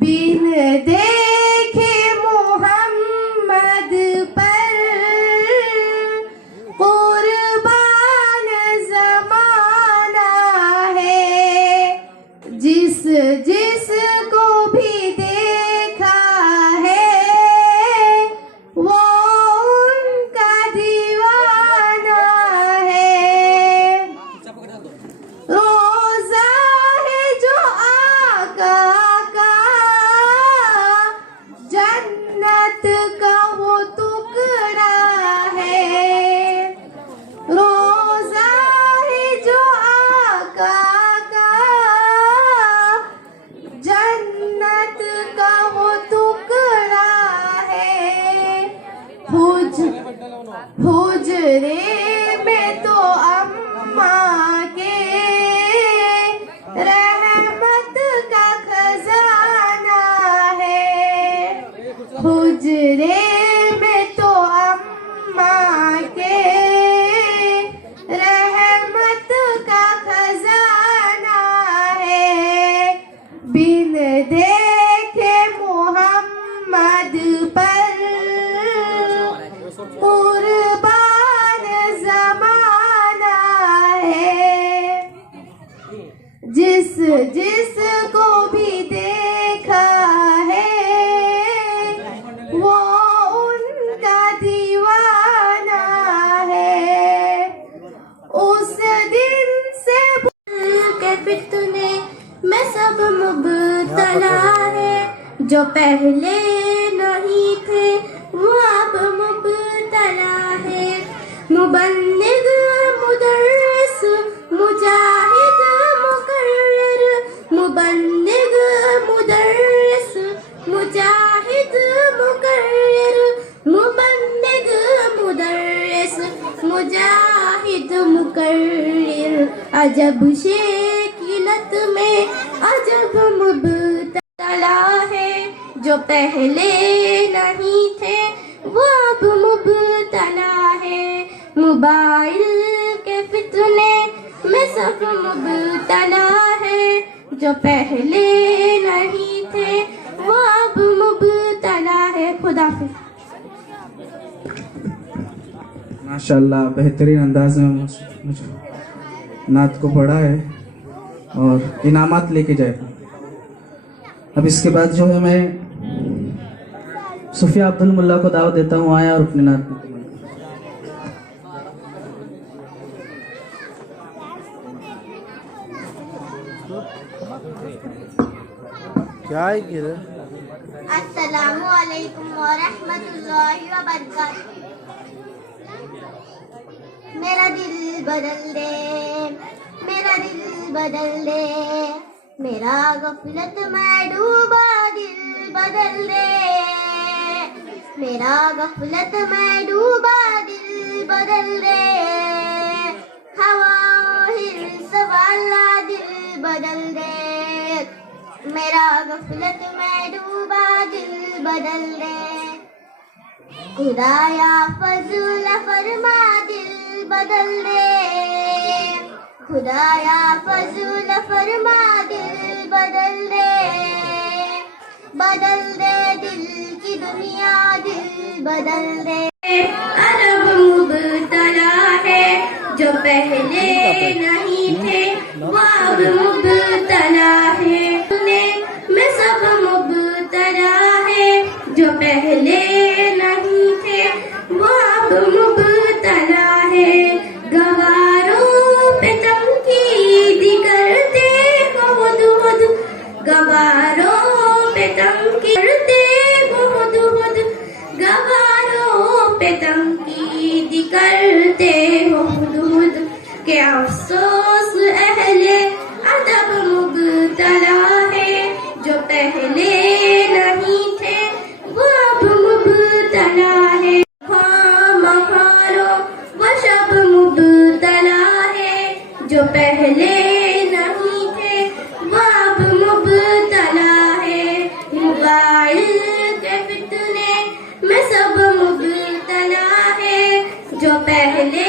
बिन देखे मोहम्मद पर कुर्बान जमाना है। जिस जिस को भी देखा है वो उनका दीवाना है। रोजा है जो आका का जन्नत का वो टुकड़ा है। रोजा है जो आका का जन्नत का वो टुकड़ा है। हुजरे में तो अम्मा के रहमत का खजाना है। हुजरे में तो अम्मा के रहमत का खजाना है। बिन देखे मोहम्मद पर कुर्बान जमाना है। जिस जिस को भी देखा है वो उनका दीवाना है। उस दिन से के फितने में सब मुब्तला है। जो पहले नहीं थे वो अब मुब्तला है। मुबल्लिग मुदर्रिस मुजाहिद मुकर्रिर। मुबल्लिग मुदर्रिस मुजाहिद मुकर्रिर। मुबल्लिग मुदर्रिस मुजाहिद मुकर्रिर। अजब शेकिलत में अजब मुब्तला है। जो पहले नहीं थे वो अब मुब्तला है। मोबाइल के फितने में सब मुब्तला है। जो पहले नहीं थे वो अब मुब्तला है। खुदा हाफिज़। माशाल्लाह बेहतरीन अंदाज में मुझे नात को पढ़ा है और इनामात लेके जाएगा। अब इसके बाद जो है मैं सुफिया अब्दुल मुल्ला को दावत देता हूँ, आया और अपने नात में क्या है कि अस्सलामु अलैकुम व रहमतुल्लाहि व बरकातहू। मेरा दिल बदल दे, मेरा दिल बदल दे। मेरा गफलत में डूबा दिल बदल दे। मेरा गफलत में डूबा दिल बदल दे। हवा हिर्स वाला दिल बदल दे। मेरा गफलत में डूबा दिल बदल दे। खुदाया फजल फरमा दिल बदल दे। खुदाया फजल फरमा दिल बदल दे। बदल दे दिल की दुनिया दिल बदल दे। अरब मुब्तला है जो पहले नहीं थे वो अब मुब्तला है। में सब मुब्तला है जो पहले नहीं थे वो अब मुब्तला है। गवारों पे तंकीद करते खुद खुद। गवारों पे तंकीद करते खुद खुद। गवारों पे तंकीद करते खुद खुद। के अफसोस अहले अदब मुब्तला है जो पहले नहीं थे वो अब मुब्तला है। हाँ महारो पहले नहीं थे वो अब मुब्तला है, मोबाइल के फितने में सब मुब्तला है। जो पहले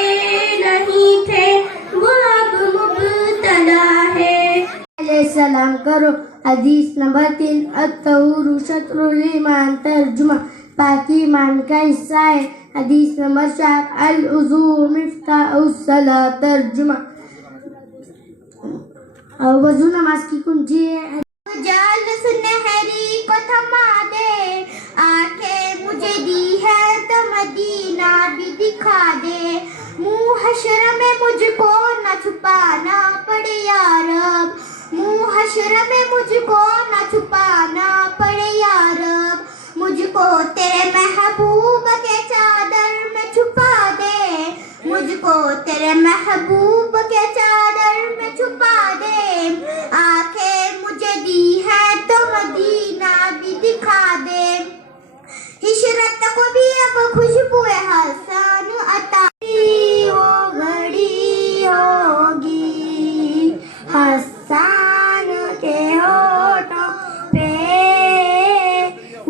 नहीं थे वो अब मुब्तला है। सलाम करो। हदीस नंबर 3, अत्तहूरु शत्रुल ईमान, तर्जुमा पाकी ईमान का हिस्सा है। हदीस नंबर 4, अल उज़ू मिफ्ताहुस सलाह, तर्जुमा वज़ू नमाज की कुंजी है। जाल सुनहरी को थमा दे, आंखें मुझे दी है तो मदीना भी दिखा दे। मुँह हश्र में मुझको न छुपाना पड़े या रब, मुँह हश्र में मुझको न छुपाना पड़े या रब। मुझको तेरे महबूब के चादर में छुपा दे, मुझको तेरे महबूब के चादर में छुपा दे। आंखें मुझे दी है तो मदीना भी दिखा दे। हिशरत को भी अब खुशबू हसन अता, वो घड़ी होगी हसन के होठों पे,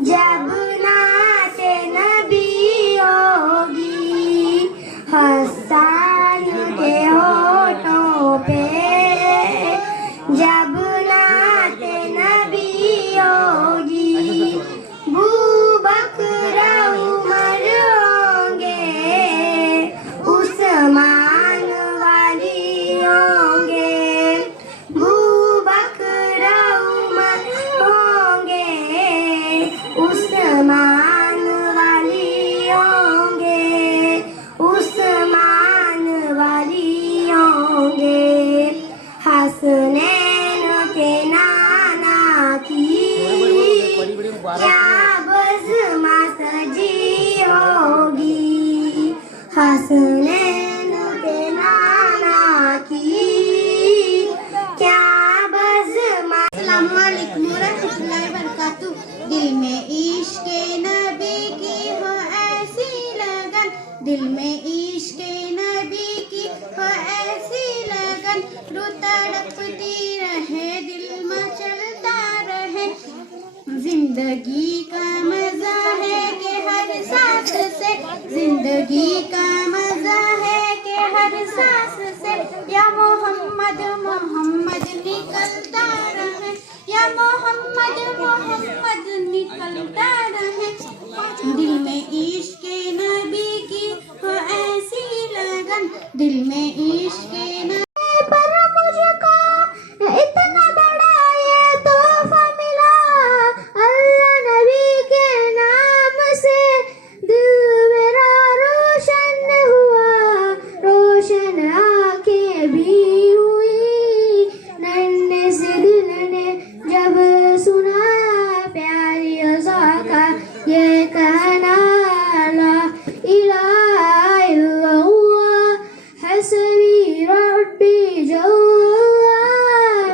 जब नाते नबी होगी हसन के होठों पे, जब नाते नबी होगी। बू बकर उमर होंगे, उस्मान वाली होंगे। बू बकर उमर होंगे, उस्मान वाली होंगे, उस्मान वाली होंगे। हसनैन के नाना की क्या बज़्म सजी होगी, हसनैन के नाना की क्या बज़्म। अस्सलामु अलैकुम रहमतुल्लाहि व बरकातुहू। दिल में इश्क़ नबी की हो ऐसी लगन, दिल में इश्क़ नबी की हो ऐसी लगन। रूह तड़पती रहे, दिल मचलता रहे। जिंदगी का मजा है कि हर सांस से, जिंदगी का मजा है कि हर सांस से। या मोहम्मद मोहम्मद निकलता रहे, या मोहम्मद मोहम्मद निकलता रहे। दिल में इश्क़ नबी की हो ऐसी लगन, दिल में इश्क़ नबी। पर मुझको इतना बड़ा ये तोहफा मिला, अल्लाह नबी के नाम से दिल मेरा रोशन हुआ, रोशन आंखें भी हुई। नन्हे से दिल ने जब सुना प्यारी अज़ा का ये कहना, ला इलाहा इल्लल्लाह हस्बी रब्बी जल्ला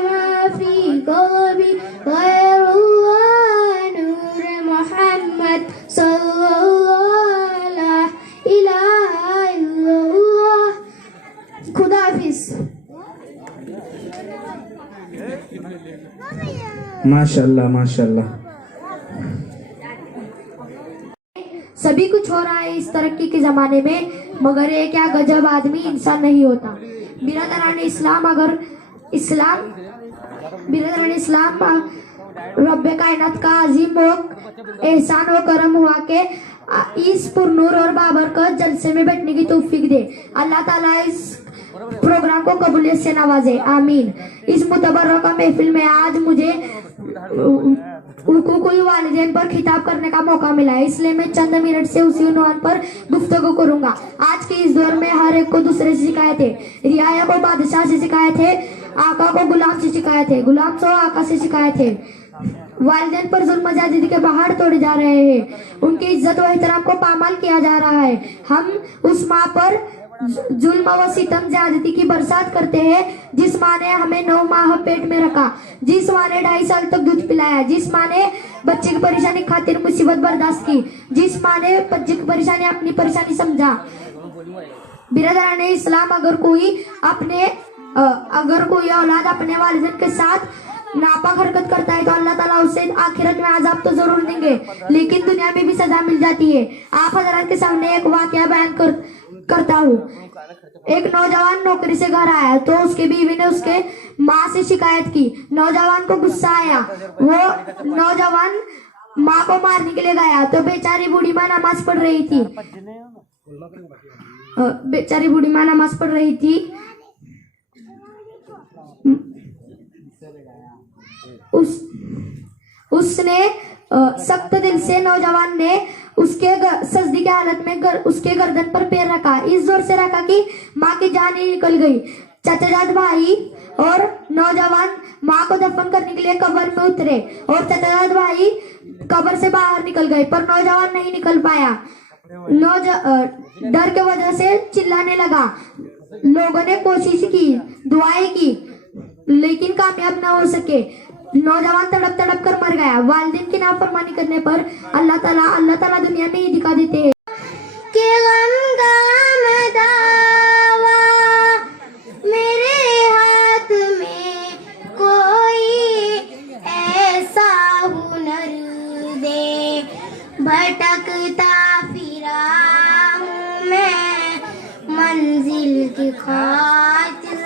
माफी क़ल्बी गैरुल्लाह नूर मोहम्मद सल्लल्लाहु ला इलाहा इल्लल्लाह। खुदा हाफिज़। माशाल्लाह माशाल्लाह। सभी कुछ हो रहा है इस तरक्की के ज़माने में, मगर ये क्या गजब आदमी इंसान नहीं होता। बिरादरान इस्लाम रब कायनात का अजीम एहसान व करम हुआ के इस पुरनूर और बाबरकत जलसे में बैठने की तौफीक दे। अल्लाह ताला इस प्रोग्राम को कबूलियत से नवाजे, आमीन। इस मुतबर्रका महफिल में आज मुझे हुकूकुल वालिदैन पर खिताब करने का मौका मिला है, इसलिए मैं चंद मिनट से उसी उन्वान पर गुफ्तगू करूंगा। आज के इस दौर में हर एक को दूसरे से शिकायत है। रियाया को बादशाह से शिकायत है, आका को गुलाम से शिकायत है, गुलाम को आका से शिकायत है। वालिदैन पर जुल्म जाजिदी के पहाड़ तोड़े जा रहे हैं, उनकी इज्जत व एहतराम को पामाल किया जा रहा है। हम उस माँ पर जुल्म व सितम ज्यादती की बरसात करते हैं जिस माँ ने हमें 9 माह पेट में रखा, जिस माँ ने 2.5 साल तक दूध पिलाया, जिस माँ ने बच्चे की परेशानी खातिर मुसीबत बर्दाश्त की, जिस माँ ने बच्चे की परेशानी अपनी परेशानी समझा। बिरादरान इस्लाम, अगर कोई अपने अगर कोई औलाद अपने वालिदैन के साथ नापाक हरकत करता है तो अल्लाह ताला उसे आखिरत में अजाब तो जरूर देंगे, लेकिन दुनिया में भी सजा मिल जाती है। आप हजरात के सामने एक वाकया बयान करता हूँ। एक नौजवान नौकरी से घर आया तो उसकी बीवी ने उसके माँ से शिकायत की। नौजवान को गुस्सा आया, वो नौजवान माँ को मारने के लिए गया तो बेचारी बूढ़ी माँ नमाज पढ़ रही थी। बेचारी बूढ़ी माँ नमाज पढ़ रही थी। उसने सख्त दिल से नौजवान ने उसके सजदी के हालत में उसके गर्दन पर पैर रखा, इस जोर से रखा कि माँ की जान ही निकल गई। चाचाजाद भाई और नौजवान माँ को दफन करने के लिए कब्र में उतरे और चाचाजाद भाई कब्र से बाहर निकल गए, पर नौजवान नहीं निकल पाया। डर के वजह से चिल्लाने लगा। लोगों ने कोशिश की, दुआएं की, लेकिन कामयाब न हो सके। नौजवान तड़प तड़प कर मर गया। वालिदैन की नाफरमानी करने पर अल्लाह ताला दुनिया में ही दिखा देते हैं कि गम गम दावा मेरे हाथ में कोई ऐसा हुनर दे, भटकता फिरा हूँ मैं मंजिल की खातिर,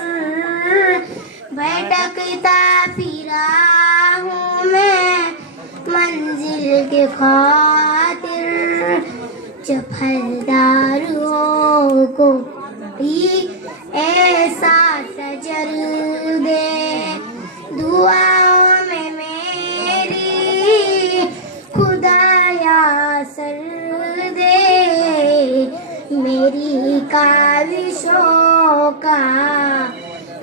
भटकता फिरा हूँ मैं मंजिल के खातिर। जब फलदारों को भी ऐसा सजर दे, दुआओं में मेरी खुदाया सर दे, मेरी काविशों का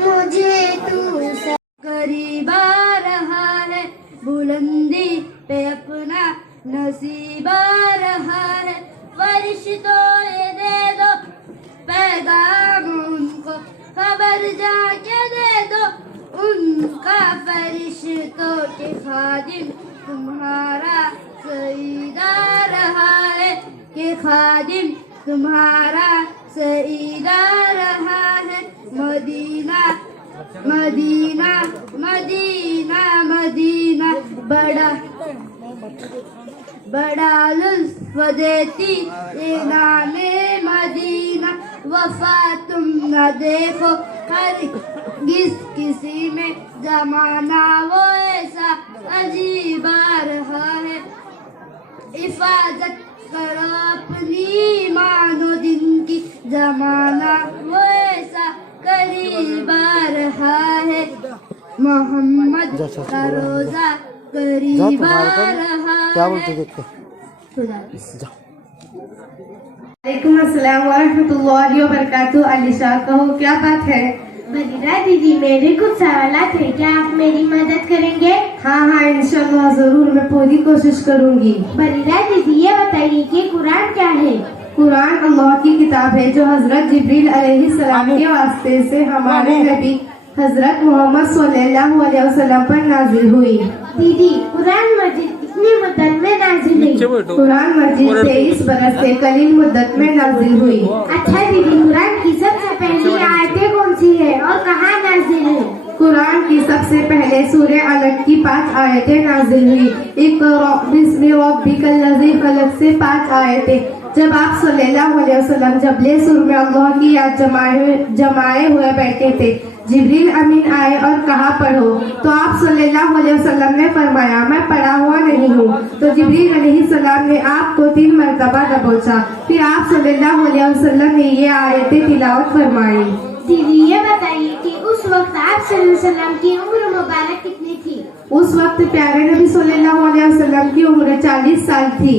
मुझे तू करीब आ रहा है, बुलंदी पे अपना नसीब आ रहा है। फरिश्तों ये दे दो पैगाम उनको, खबर जाके दे दो उनका, फरिश्तों के खादिम तुम्हारा सईद आ रहा है, कि खादिम तुम्हारा सईद आ रहा है। मदीना मदीना मदीना मदीना बड़ा लुत्फ देती नामे मदीना, वफा तुम न देखो हरगिज़ किसी में, जमाना वो ऐसा अजीब आ रहा है। हिफाजत करो अपनी मानो दिन की, जमाना वो ऐसा करीब आ रहा है। मोहम्मद का रोजा करीब आ रहा क्या बोलते देखते वालेकुम अस्सलाम वरहमतुल्लाहि वबरकातुहू। अलीशा कहो क्या बात है? बरीरा दीदी, मेरे कुछ सवालात हैं, क्या आप मेरी मदद करेंगे? हाँ इंशाल्लाह जरूर, मैं पूरी कोशिश करूंगी। बरीरा दीदी, ये बताइए कि कुरान क्या है? कुरान अल्लाह की किताब है जो हजरत जिब्रील अलैहिस्सलाम के वास्ते से हमारे नबी हजरत मोहम्मद सल्लल्लाहु अलैहि वसल्लम पर नाजिल हुई। दीदी, कुरान मजीद कितनी मुद्दत में नाजिल हुई? कुरान मजीद 23 बरस से कलील मुद्दत में नाजिल हुई। अच्छा दीदी, कुरान की सबसे पहली आयतें कौन सी है और कहाँ नाजिल है? कुरान की सबसे पहले सूर्य अलग की 5 आयतें नाजिल हुई। इक़रा बिस्मि रब्बिकल लज़ी खलक़ से 5 आयतें। जब आप सल्लल्लाहु अलैहि वसल्लम जबले सुर में अल्लाह की याद जमाए हुए बैठे थे, जिब्रील अमीन आए और कहा पढ़ो, तो आप सल्लल्लाहु अलैहि वसल्लम ने फरमाया मैं पढ़ा हुआ नहीं हूँ। तो जिब्रील अलैहिस्सलाम ने आपको 3 मरतबा दबोचा, फिर आप सल्लल्लाहु अलैहि वसल्लम ने ये आयतें तिलावत फरमाई। दीदी, ये बताइए कि उस वक्त आप सल्लल्लाहु अलैहि वसल्लम की उम्र मुबारक कितनी थी? उस वक्त प्यारे नबी सल्लल्लाहु अलैहि वसल्लम की उम्र 40 साल थी।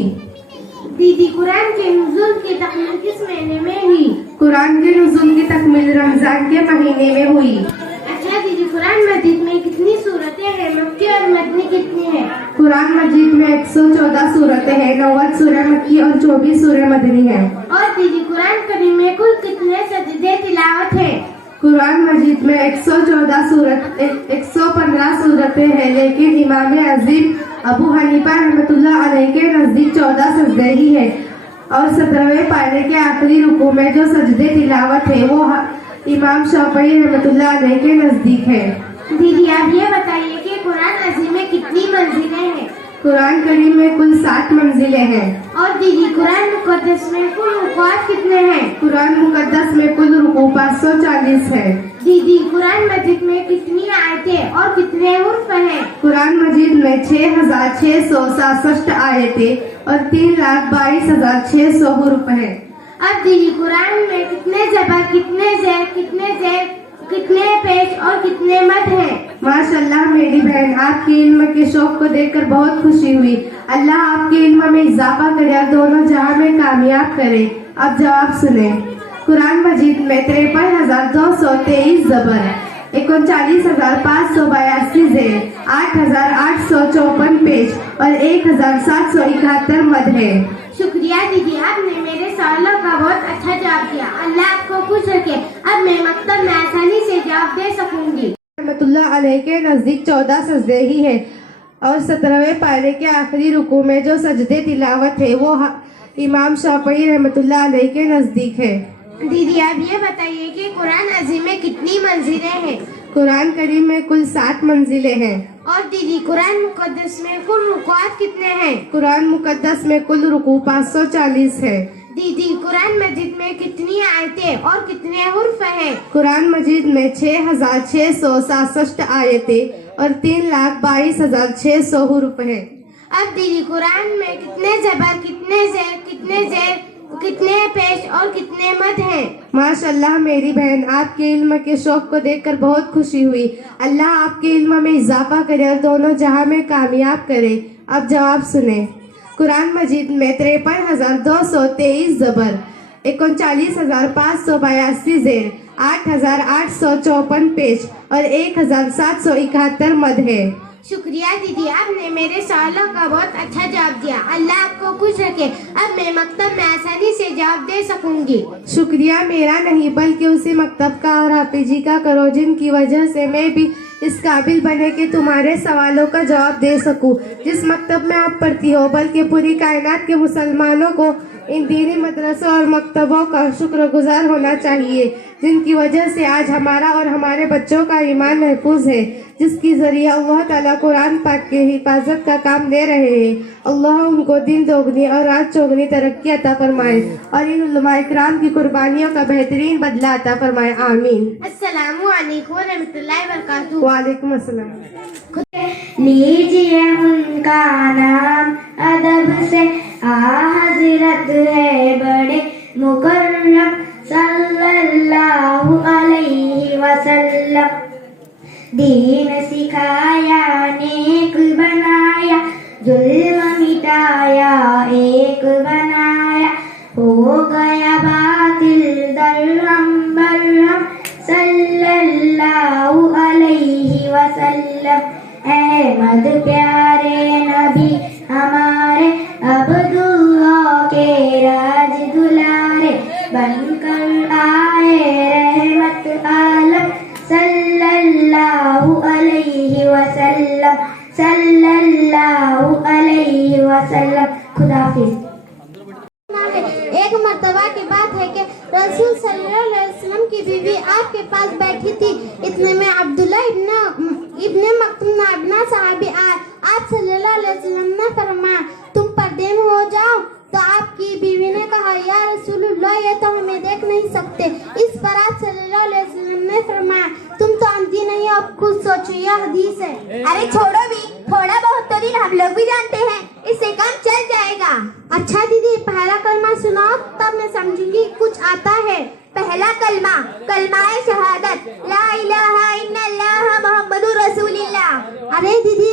दीदी, कुरान के नुज़ूल की तकमील किस महीने में हुई? कुरान के नुज़ूल की तकमील रमजान के महीने में हुई। अच्छा दीदी, कुरान मजीद में कितनी सूरतें हैं? मक्की और मदनी कितनी है? कुरान मजीद में 114 सूरतें हैं, 90 सूरह मक्की और 24 सूरह मदनी है। और दीदी, कुरान करीम में कुल कितने सजदे तिलावत है? कुरान मजीद में 115 सूरतें हैं, लेकिन इमाम अज़ीम अबू हनीफा रहमतुल्लाह अलैह के नजदीक 14 सजदे ही है। और 17वें पारे के आखिरी रुकू में जो सजदे तिलावत है वो इमाम शाफई रहमतुल्लाह अलैह के नजदीक है। दीदी आप ये बताइए कि कुरान अजीम में कितनी मंजिलें हैं? कुरान करीम में कुल 7 मंजिलें हैं। और दीदी कुरान मुकद्दस में कुल रुकूआत कितने हैं? कुरान मुकद्दस में कुल रुकू 540 है। दीदी कुरान मजीद में कितनी आयतें और कितने हुर्फ हैं? कुरान मजीद में 6667 आयतें और 3,22,600 हुर्फ है। अब दीदी कुरान में कितने जबर, कितने जेर, कितने पेश और कितने मद हैं? माशाल्लाह मेरी बहन, आपके इल्म के शौक को देखकर बहुत खुशी हुई। अल्लाह आपके इल्म में इजाफा करे और दोनों जहां में कामयाब करे। अब जवाब सुने। कुरान मजीद में 53,223 जबर, 39,582 जेर, 8,854 पेश और 1,771 मद है। शुक्रिया दीदी, आपने मेरे सवालों का बहुत अच्छा जवाब दिया। अल्लाह आपको खुश रखे। अब मैं मकतब में आसानी से जवाब दे सकूंगी। रहमतुल्लाह अलैह के नजदीक 14 सजदे ही है और 17वें पारे के आखिरी रुकू में जो सजदे तिलावत है वो इमाम शाफई रहमतुल्लाह अलैह के नजदीक है। दीदी आप ये बताइए कि कुरान अजीम में कितनी मंजिलें हैं? कुरान करीम में कुल 7 मंजिलें हैं। और दीदी कुरान मुकद्दस में कुल रुकूआत कितने हैं? कुरान मुकद्दस में कुल रुकू 540 है। दीदी कुरान मजीद में कितनी आयतें और कितने हुर्फ हैं? कुरान मजीद में 6667 आयतें और 3,22,600 हुर्फ है। अब दीदी कुरान में कितने जबर, कितने जेर, कितने पेश और कितने मद हैं? माशाल्लाह मेरी बहन, आपके इल्म के शौक को देखकर बहुत खुशी हुई। अल्लाह आपके इल्म में इजाफा करे और दोनों जहां में कामयाब करे। अब जवाब सुने। कुरान मजीद में 53,223 जबर, 39,582 जेर, 8,854 पेश और 1,771 मद है। शुक्रिया दीदी, आपने मेरे सवालों का बहुत अच्छा जवाब दिया। अल्लाह आपको खुश रखे। अब मैं मकतब में आसानी से जवाब दे सकूंगी। शुक्रिया मेरा नहीं बल्कि उसी मकतब का और हाफिजी का करो जिनकी वजह से मैं भी इस काबिल बने कि तुम्हारे सवालों का जवाब दे सकूं। जिस मकतब में आप पढ़ती हो बल्कि पूरी कायनात के मुसलमानों को इन दीनी मदरसों और मकतबों का शुक्रगुजार होना चाहिए जिनकी वजह से आज हमारा और हमारे बच्चों का ईमान महफूज है, जिसकी जरिए अल्लाह ताला कुरान पाक के हिफाजत का काम दे रहे हैं। अल्लाह उनको दिन दोगुनी और रात चौगुनी तरक्की अता फरमाए और इन उलमा इकराम की कुर्बानियों का बेहतरीन बदला अता फरमाए। आमीन। अस्सलामु अलैकुम रहमतुल्लाहि व बरकातुहू। वालेकुम अस्सलाम। लीजिए उनका नाम अदब से हजरत है बड़े मुकर्रम सल्लल्लाहु अलैहि वसल्लम। दीन सिखाया, नेक बनाया, जुल्म मिटाया, एक बनाया, हो गया बातिल दर्रम बर्रम सल्लल्लाहु अलैहि वसल्लम। अहमद प्यारे नबी हमारे अब्दुल्लाह के राज दुलारे बनकर आए रहमत आलम सल्लल्लाहु अलैहि वसल्लम, सल्लल्लाहु अलैहि वसल्लम। खुदाफिज। एक मर्तबा की बात है कि रसूल सल्लल्लाहु अलैहि वसल्लम की बीवी आपके पास बैठी थी। इतने में अब्दुल्ला इब्ने मक्तूम नाबना साहबी आए। आप सल्लल्लाहु अलैहि वसल्लम ने फरमाया तुम पर्दे में हो जाओ। तो आपकी बीवी ने कहा या रसूलुल्लाह ये तो हमें देख नहीं सकते। इस पर आप सल्लल्लाहु अलैहि वसल्लम ने फरमाया तुम तो अंधी नहीं हो, अब खुद सोचो यह हदीस है। अरे छोड़ो भी, थोड़ा बहुत तो दिन हम लोग भी जानते हैं, इससे कम चल जाएगा। अच्छा दीदी पहला कलमा सुनाओ तब मैं समझूंगी कुछ आता है। पहला कलमा कलमाए शहादत ला इलाहा इल्लल्लाह मुहम्मदुर रसूलुल्लाह। अरे दीदी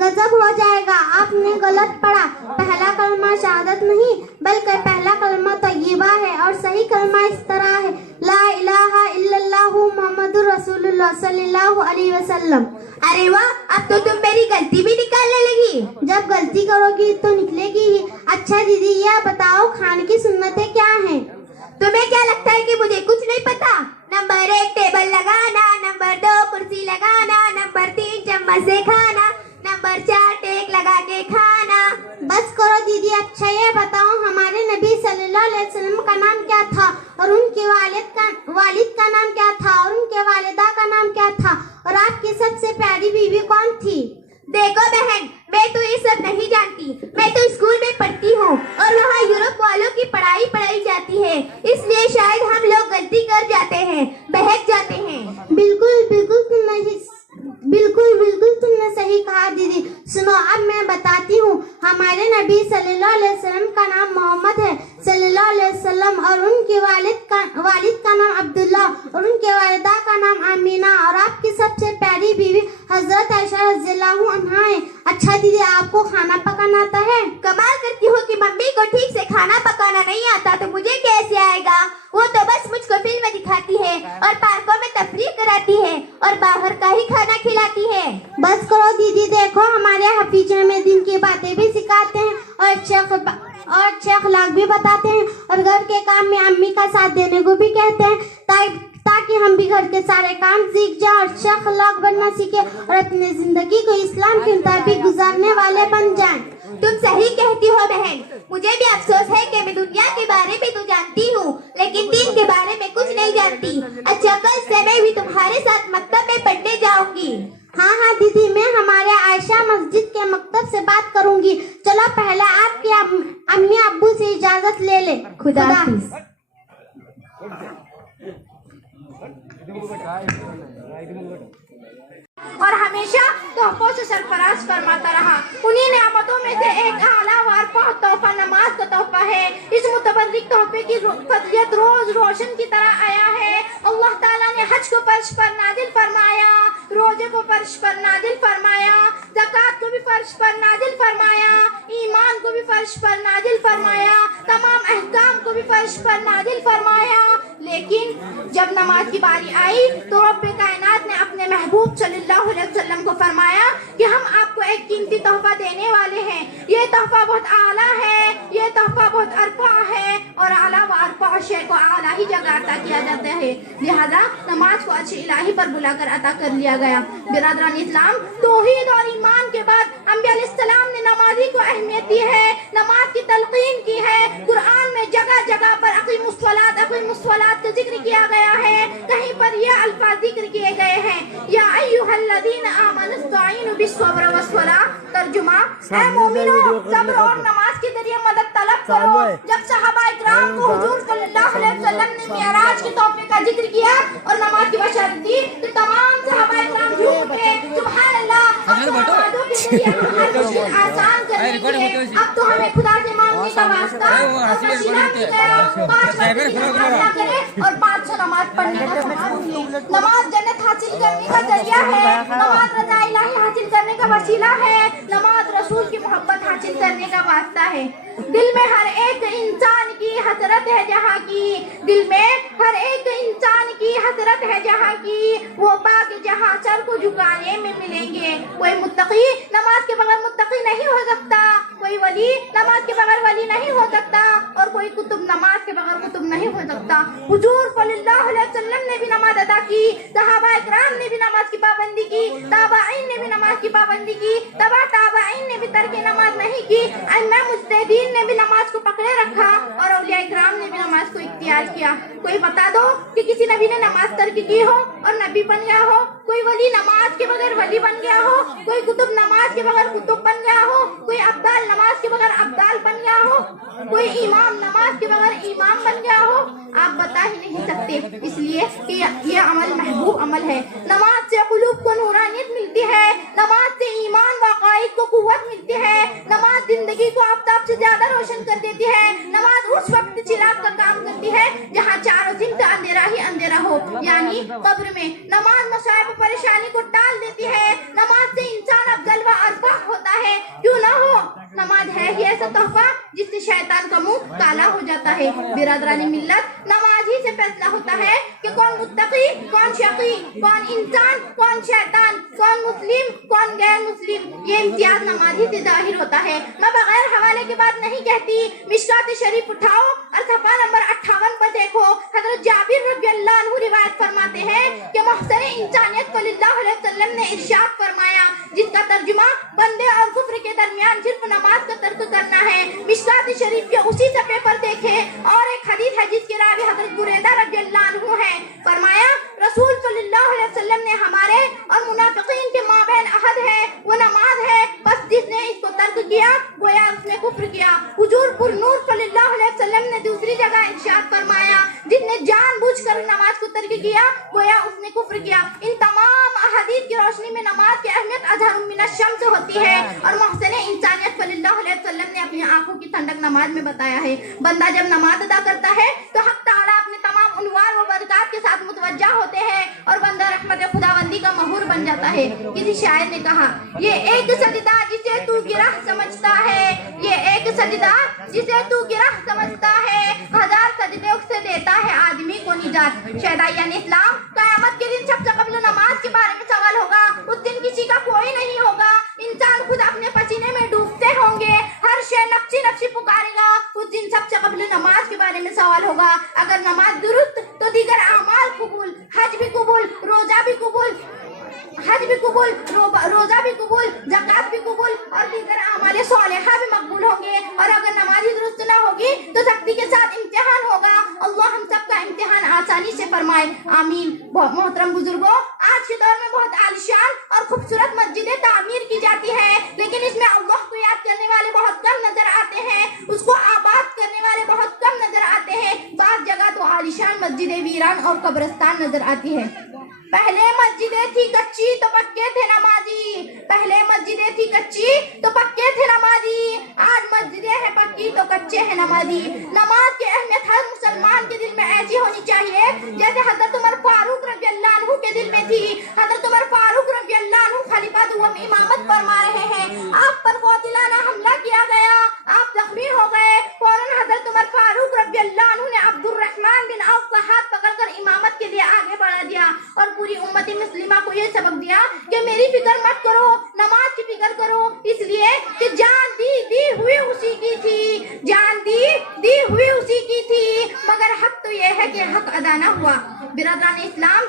गजब हो जाएगा, आपने गलत पढ़ा। पहला कलमा शहादत नहीं बल्कि पहला कलमा तय्यबा है और सही कलमा इस तरह है ला इलाहा इल्लल्लाह मुहम्मदुर रसूलुल्लाह सल्लल्लाहु अलैहि वसल्लम। अरे वाह, अब तो तुम मेरी गलती भी निकालने लगी। जब गलती करोगी तो निकलेगी ही। अच्छा दीदी यह बताओ खाने की सुन्नतें क्या हैं? तुम्हें क्या लगता है कि मुझे कुछ नहीं पता? नंबर 1 टेबल लगाना, नंबर 2 कुर्सी लगाना, नंबर 3 चम्मच से खाना, नंबर 4 टेक लगा के खाना। बस करो दीदी। अच्छा ये बताओ हमारे नबी सल्लल्लाहु अलैहि वसल्लम का नाम क्या था और उनके वाले वालिद का नाम क्या था और उनके वालिदा का नाम क्या था, और आपकी सबसे प्यारी बीवी कौन थी? देखो बहन, मैं तो ये सब नहीं जानती। मैं तो स्कूल में पढ़ती हूँ और वहाँ यूरोप वालों की पढ़ाई जाती है, इसलिए शायद हम लोग गलती कर जाते हैं, बहक जाते हैं। बिल्कुल तुमने सही कहा दीदी। सुनो, अब मैं बताती हूँ। हमारे नबी सल्लल्लाहु अलैहि वसल्लम का नाम मोहम्मद है सल्लल्लाहु अलैहि वसल्लम, और उनके वालिद का नाम अब्दुल्ला और उनके वालिदा का नाम आमीना, और आपकी सबसे प्यारी बीवी हजरत आयशा रज़ियल्लाहु अन्हा है। अच्छा दीदी, आपको खाना पकाना आता है? कमाल करती हो कि मम्मी को ठीक से खाना पकाना नहीं आता तो मुझे कैसे आएगा। वो तो बस मुझको फिल्म दिखाती है और पार्कों में तफरीह कराती है और बाहर का ही खाना खिलाती है। बस करो दीदी, देखो हमारे हाफिज हमें दिन की बातें भी सिखाते हैं और अच्छे अखलाक भी बताते हैं, और घर के काम में अम्मी का साथ देने को भी कहते हैं, ताकि हम भी घर के सारे काम सीख जाए और अच्छे अखलाक बनना सीखे और अपनी जिंदगी को इस्लाम के मुताबिक गुजारने वाले बन जाएं। तुम सही कहती हो बहन। मुझे भी अफसोस है कि मैं दुनिया के बारे में तो जानती हूँ लेकिन दीन के बारे में कुछ नहीं जानती। अच्छा, कल से मैं भी तुम्हारे साथ मकतब में पढ़ने जाऊंगी। हाँ दीदी, मैं हमारे आयशा मस्जिद के मकतब से बात करूंगी। चलो पहले आपके अम्मी अब्बू से इजाजत ले ले। खुदा हाफिज। और हमेशा तोहफों से सरफराज फरमाता रहा। उन्हीं नेमतों में से एक आला व अरफा तोहफा नमाज का तोहफा है। इस मुतबर्रिक तोहफे की फजीलत रोज रोशन की तरह आया है। अल्लाह ताला ने हज को फर्श पर नाजिल फरमाया, रोजे को फर्श पर नाजिल फरमाया, ज़कात को भी फर्श पर नाजिल फरमाया, ईमान को भी फर्श पर नाजिल फरमाया, तमाम अहकाम को भी फर्श पर नाजिल फरमाया। लेकिन जब नमाज की बारी आई तो रब्बे कायनात ने अपने महबूब सल्लल्लाहु अलैहि वसल्लम को फरमाया कि हम आपको एक कीमती तोहफा देने वाले हैं। ये तोहफा बहुत आला है, ये तोहफा बहुत अरफा है, और आला व अरफा शे को आला ही जगह अता किया जाता है, लिहाजा नमाज को अच्छी इलाही पर बुलाकर अता कर लिया गया। बिरादरान इस्लाम, तौहीद और ईमान के बाद अंबिया अलैहिस्सलाम ने नमाजी को अहमियत दी है, नमाज की तलकीन की है। कुरान में जगह जगह पर अक़ीमुस्सलात का जिक्र किया गया है, कहीं पर यह अल्फाज जिक्र किए गए हैं, या अय्युहल्लज़ीना आमनुस्तईनु बिस्सब्र वस्सलाह। तर्जुमा, ऐ मोमिनो, सब्र और नमाज के जरिए मदद तलब करो। जब सहाबा इकराम को हुजूर सल्लल्लाहु अलैहि वसल्लम ने मिअराज के तोहफे का जिक्र किया और नमाज की बशारत दी तो तमाम सहाबा इकराम झूम उठे, सुभान अल्लाह। नमाज़ों के जरिए हर मुश्किल आसान करने के लिए अब तो हमें खुदा से मांगने का वास्ता और वसीला मिल गया। 5 वक्त की नमाज करें और 500 नमाज पढ़ने का सवाब मिले। नमाज जन्नत हासिल करने का जरिया है, नमाज रज़ा इलाही हासिल करने का वसीला है, नमाज रसूल की मोहब्बत हासिल करने का वास्ता है। दिल में हर एक इंसान की हसरत है जहाँ की, दिल में हर एक इंसान की हसरत है जहाँ की, वो बाग जहाँ सर को झुकाने में मिलेंगे। कोई मुत्तकी नमाज के बगैर मुत्तकी नहीं हो सकता, कोई वली नमाज के बगैर वली नहीं हो सकता, और कोई कुतुब नमाज के बगैर कुतुब नहीं हो सकता। हुजूर सल्लल्लाहु अलैहि वसल्लम ने भी नमाज अदा की, सहाबा इकराम ने भी नमाज की पाबंदी की, ताबईन ने भी नमाज की पाबंदी की, तबा ताबईन ने भी तर्क नमाज नहीं की, अइम्मा मुज्तहिदीन ने भी नमाज को पकड़े रखा, और औलिया इकराम ने भी नमाज को इख्तियार किया। कोई बता दो कि किसी नबी ने नमाज तर्क की हो और नबी बन गया हो, कोई वली नमाज के बगैर वली बन गया हो, कोई कुतुब नमाज के बगैर कुतुब बन गया हो, कोई अब्दाल नमाज के बगैर अब्दाल बन गया हो, कोई इमाम नमाज के बगैर इमाम बन गया हो, आप बता ही नहीं सकते। इसलिए कि यह अमल महबूब अमल है। नमाज से कुलूब को नूरानियत मिलती है, नमाज से ईमान व अक़ाइद को कुव्वत मिलती है, नमाज जिंदगी को आफताब से ज्यादा रोशन कर देती है, नमाज उस वक्त चिराग का काम करती है जहाँ चारों दिन का अंधेरा ही अंधेरा हो, यानी कब्र में। नमाज मसाइब परेशानी को टाल देती है, नमाज से इंसान अफजल व अरफा होता है। क्यों ना हो, नमाज है ही ऐसा तोहफा जिससे शैतान का मुंह काला हो जाता है। बिरादरानी मिल्लत, नमाज ही से फैसला होता है कि कौन मुत्तकी, कौन शकी, कौन इंसान, कौन शैतान, कौन मुस्लिम, कौन गैर मुस्लिम। ये इम्तियाज नमाजी से जाहिर होता है। मैं बगैर हवाले के बात नहीं कहती। मिशकात शरीफ उठाओ और सफ़ा नंबर 58 पर देखो, हज़रत जाबिर रज़ियल्लाहु अन्हु रिवायत फरमाते हैं कि मुहसरे इंसानियत सल्लल्लाहु अलैहि वसल्लम ने इरशाद फरमाया, जिसका तर्जुमा बंदे और कुफ्र के दरमियान सिर्फ नमाज का तर्क करना है। मिशकात शरीफ के उसी सफ़े पर देखें और एक हदीस है जिसके रावी हज़रत बुरैदा रज़ियल्लाहु जानबूझकर नमाज को तर्क किया गोया उसने कुफ्र किया। इन तमाम अहादीस की रोशनी में नमाज की अहमियत अज़हरु मिनश शम्स होती है और मोहसिन इंसानियत सल्लल्लाहु अलैहि वसल्लम ने अपनी आंखों की ठंडक नमाज में बताया है। बंदा जब नमाज अदा करता है तो हक ताला अपने तमाम उनवार व बरकत के साथ मुतवज्जा होते हैं और बंदा रहमत खुदावंदी का महूर बन जाता है। किसी शायर ने कहा, ये एक सजदा जिसे तू गिरह समझता है, ये एक सजदा जिसे तू गिरह समझता है, हजार सजदे उससे देता है आदमी को निजात। शहदायान इस्लाम, क़यामत के दिन सबसे कबल नमाज के बारे में सवाल होगा। उस दिन किसी का कोई नहीं होगा, इंसान खुद अपने पसीने में डूबते होंगे, हर शय नफ्सी नफ्सी पुकारेगा। उस दिन सबसे कबल नमाज के बारे में सवाल होगा। अगर नमाज दुरुस्त तो दीगर अमाल कबूल, हज भी कबूल, रोजा भी कबूल, रोजा भी कबूल, ज़कात भी कबूल और दीगर अमाल सालिहा भी मकबूल होंगे। और अगर नमाज ही दुरुस्त ना होगी तो सख्ती के साथ इम्तिहान होगा। अल्लाह हम सबका इम्तिहान आसानी से फरमाए, आमीन। मोहतरम बुजुर्गों, आज के दौर में बहुत आलिशान और खूबसूरत मस्जिदें तामीर की जाती है, लेकिन इसमें अल्लाह को याद करने वाले बहुत कम नजर आते हैं, उसको आबाद करने वाले बहुत कम नजर आते हैं। बात जगह तो आलिशान मस्जिदें वीरान और कब्रिस्तान नजर आती है। पहले मस्जिदें थी कच्ची तो पक्के थे नमाजी, पहले मस्जिदें थी कच्ची तो पक्के थे नमाजी, आज मस्जिदें हैं पक्की तो कच्चे हैं नमाजी। नमाज की अहमियत हर मुसलमान के दिल में ऐसी होनी चाहिए जैसे हजरत उमर फारूक रज़ियल्लाहु अन्हु के दिल में थी। हजरत उमर फारूक रज़ियल्लाहु अन्हु खलीफा दुआम इमामत फरमा रहे हैं, आप पर कातिलाना हमला किया गया, आप जख्मी हो गए। फौरन हजरत उमर फारूक रज़ियल्लाहु अन्हु ने अब्दुर्रहमान बिन औफ का हाथ पकड़कर इमामत के लिए आगे बढ़ा दिया और पूरी उम्मती मुस्लिमा को ये सबक दिया कि मेरी फिक्र मत करो, नमाज की फिक्र करो, इसलिए कि जान दी हुई उसी की थी, जान दी हुई उसी की थी, मगर हक तो ये है कि हक अदा न हुआ। बिरादरान इस्लाम,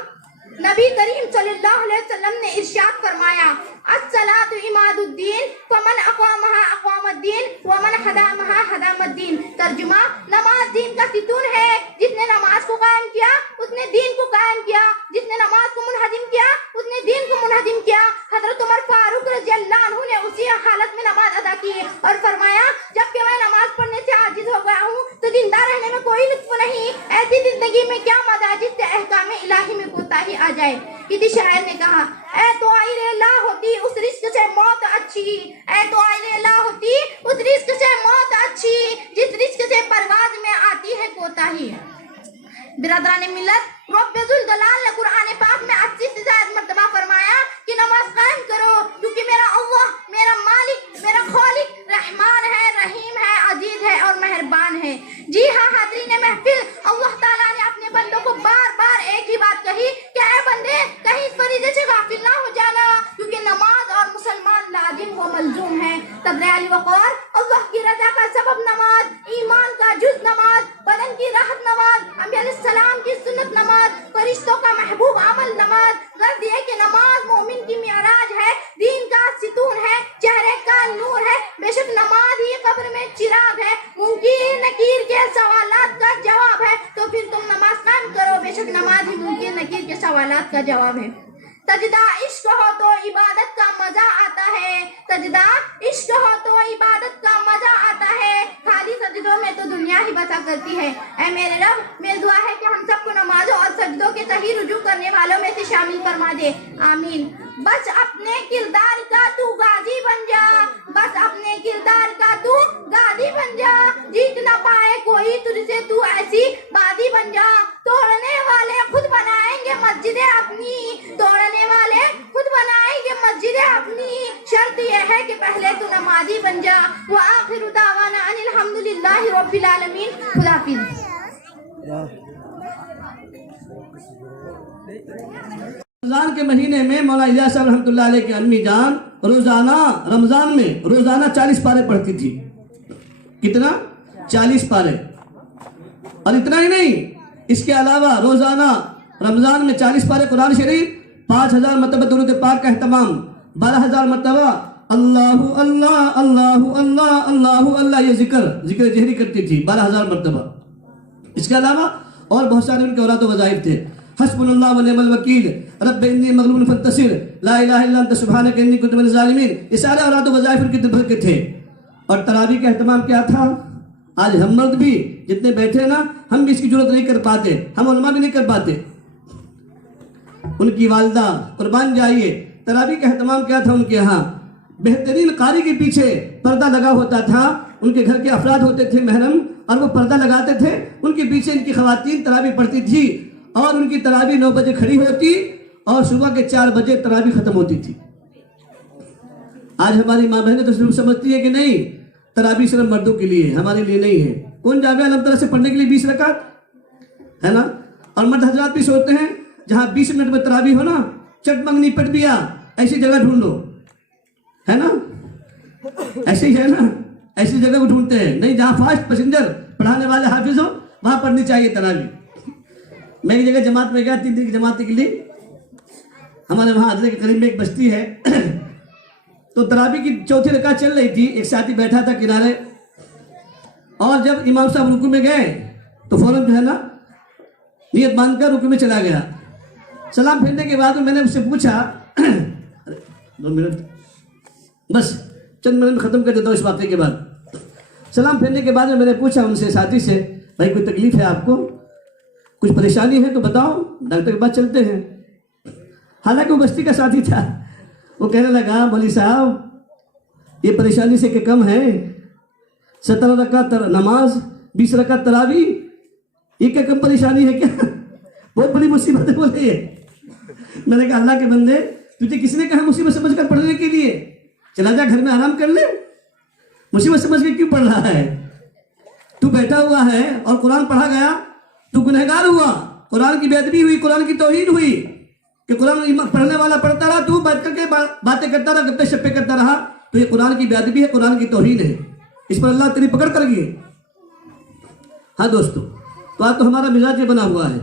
नबी करीम सल्लल्लाहु अलैहि वसल्लम ने इरशाद फरमाया, अस्सलातु इमादुद्दीन फमन अक़ामहा अक़ामद्दीन व मन हदामहा हदामद्दीन। तर्जुमा, नमाज दीन का सितून है, जिसने नमाज को कायम किया उसने दीन को कायम किया, जिसने नमाज को मुनहदिम किया उसने दीन को मुनहदिम किया। हजरत उमर फारूक रज़ियल्लाहु अन्हु ने उसी हालत में नमाज अदा की और फरमाया, जबकि मैं नमाज पढ़ने से आजिज हो गया हूँ तो जिंदा रहने में कोई लुत्फ नहीं, ऐसी जिंदगी में क्या मजा जिससे अहकाम इलाही में कोताही आ जाए। किसी शायर ने कहा, ऐ तो आइरे ला होती उस रिस्क से मौत अच्छी, ऐ तो आइरे ला होती उस रिस्क से मौत अच्छी, जिस रिस्क से परवाज में आती है कोताही। बिरादरान मिल्लत, रब्बुल जलाल ने कुरान पाक में 80 से ज्यादा मर्तबा फरमाया कि नमाज कायम करो, क्योंकि मेरा अल्लाह, मेरा मालिक, मेरा खालिक रहमान है, रहीम है, अजीज है और मेहरबान है। जी हाँ हाज़रीन महफिल, अल्लाह ताला ने अपने बंदों को बार बार एक ही बात कही कि ऐ बंदे, कहीं इस फरीज़े से गाफिल ना हो जाना, क्योंकि नमाज और मुसलमान लाजिम व मलजूम है। तबरे अली वक़ार, अल्लाह की रज़ा का सबब नमाज, ईमान का जुज़ नमाज, बदन की राहत नमाज, अंबिया अलैहिस्सलाम की सुन्नत नमाज, फरिश्तों का महबूब अमल नमाज। गर्द ये कि नमाज मोमिन की मिराज है, दीन का सितून है, चेहरे का नूर है। बेशक नमाज ही कब्र में चिराग है, मुनकीर नकीर के सवालात का जवाब है। तो फिर तुम नमाज कायम करो, बेशक नमाज ही मुनकीर नकीर के सवालात का जवाब है। सजदा इश्क हो तो इबादत का मजा आता है, सजदा इश्क हो तो इबादत का मजा आता है, खाली सजदों में तो दुनिया ही बसा करती है। ऐ मेरे रब, मेरी दुआ है कि हम सबको नमाजों और सजदों के सही रुजू करने वालों में से शामिल फरमा दे, आमीन। बस अपने किरदार का तू गाजी बन जा, बस अपने किरदार का तू गाजी बन जा, जीत ना पाए कोई तुझसे तू ऐसी बाजी बन जा। तोड़ने वाले खुद बनाएंगे मस्जिदें अपनी, तोड़ने वाले खुद बनाएंगे मस्जिदें अपनी, शर्त यह है कि पहले तू नमाजी बन जा। व आखिरु दावाना अनिल हम्दुलिल्लाहि रब्बिल आलमीन। खुदा हाफिज़। रमजान के महीने में मौला इलियास साहब रहमतुल्लाह अलैह की अम्मी जान रोजाना रमजान में रोजाना 40 पारे पढ़ती थी। कितना? 40 पारे। और इतना ही नहीं, इसके अलावा रोजाना रमजान में 40 पारे कुरान शरीफ, 5000 मरतबा दुरूद पाक का एहतमाम, 12000 मरतबा अल्लाहु अल्लाह अल्लाहु अल्लाह अल्लाहु अल्लाह ये जिक्र जहरी करती थी 12000 मरतबा। इसके अलावा और बहुत सारे उनके औरात वज़ाइफ थे। हस्बुनल्लाह व निअमल वकील, रब्ब इन्नी मगलूबुन फंतसिर, ला इलाहा इल्ला अंत सुब्हानक इन्नी कुन्तु मिनज़ ज़ालिमीन। ये सारे औरात वज़ाइफ उनके दिल भर के थे। और तरावी का एहतमाम क्या था? आज हम मर्द भी जितने बैठे हैं ना, हम भी इसकी जरूरत नहीं कर पाते, हम उलमा भी नहीं कर पाते। उनकी वालदा कुर्बान जाइए, तरावी का एहतमाम क्या था उनके यहाँ, बेहतरीन कारी के पीछे पर्दा लगा होता था, उनके घर के अफराद होते थे महरम और वो पर्दा लगाते थे, उनके पीछे इनकी खवातीन तरावी पढ़ती थी और उनकी तरावी 9 बजे खड़ी होती और सुबह के 4 बजे तरावी खत्म होती थी। आज हमारी माँ बहनें तो सिर्फ समझती है कि नहीं तरावी सिर्फ मर्दों के लिए, हमारे लिए नहीं है। कौन जावे अलम तरह से पढ़ने के लिए 20 रकात, है ना। और मर्द हजरात भी सोचते हैं जहां 20 मिनट में तरावी हो ना, चट मंगनी पट बिया ऐसी जगह ढूंढो, है ना, ऐसे ही है ना, ऐसी जगह को ढूंढते हैं। नहीं, जहां फास्ट पैसेंजर पढ़ाने वाले हाफिज हो वहां पढ़नी चाहिए तरावी। मैं एक जगह जमात में गया 3 दिन की जमात के लिए, हमारे वहां अजले के करीब में एक बस्ती है तो तरावी की चौथी रकात चल रही थी, एक साथी बैठा था किनारे और जब इमाम साहब रुकू में गए तो फौरन जो है ना नियत बांधकर रुकू में चला गया। सलाम फेरने के बाद मैंने उससे पूछा 2 मिनट बस, चंद मिनट में खत्म कर देता हूँ इस वाक़े के बाद। सलाम फेरने के बाद मैंने पूछा उनसे, साथी से, भाई कोई तकलीफ है आपको, कुछ परेशानी है तो बताओ, डॉक्टर के पास चलते हैं। हालांकि वो बस्ती का साथी था, वो कहने लगा मौलवी साहब ये परेशानी से कि कम है, 17 रकात नमाज 20 रकात तरावी, ये क्या कम परेशानी है क्या? बहुत बड़ी मुसीबत है बोले। मैंने कहा अल्लाह के बंदे, तुझे किसने कहा मुसीबत समझ कर पढ़ने के लिए? चला जा घर में आराम कर ले, मुसीबत समझ के क्यों पढ़ रहा है? तू बैठा हुआ है और कुरान पढ़ा गया, तू गुनहगार हुआ, कुरान की बेअदबी हुई, कुरान की तौहीन हुई कि कुरान पढ़ने वाला पढ़ता रहा, तू बैठ करके बातें करता रहा, गप्पे शप्पे करता रहा, तो ये कुरान की बेअदबी है, कुरान की तौहीन है, इस पर अल्लाह तेरी पकड़ कर गई। हाँ दोस्तों, तो आज तो हमारा मिजाज ये बना हुआ है।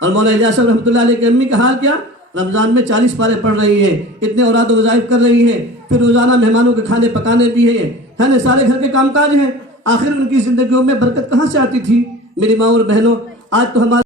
और मौलाना इलियास साहब रहमतुल्लाह अलैह की अम्मी का हाल क्या, रमजान में 40 पारे पढ़ रही है, इतने औराद वज़ाइफ कर रही है, फिर रोजाना मेहमानों के खाने पकाने भी है ना, सारे घर के कामकाज हैं। आखिर उनकी जिंदगियों में बरकत कहाँ से आती थी? मेरी माँ और बहनों, आज तो हमारे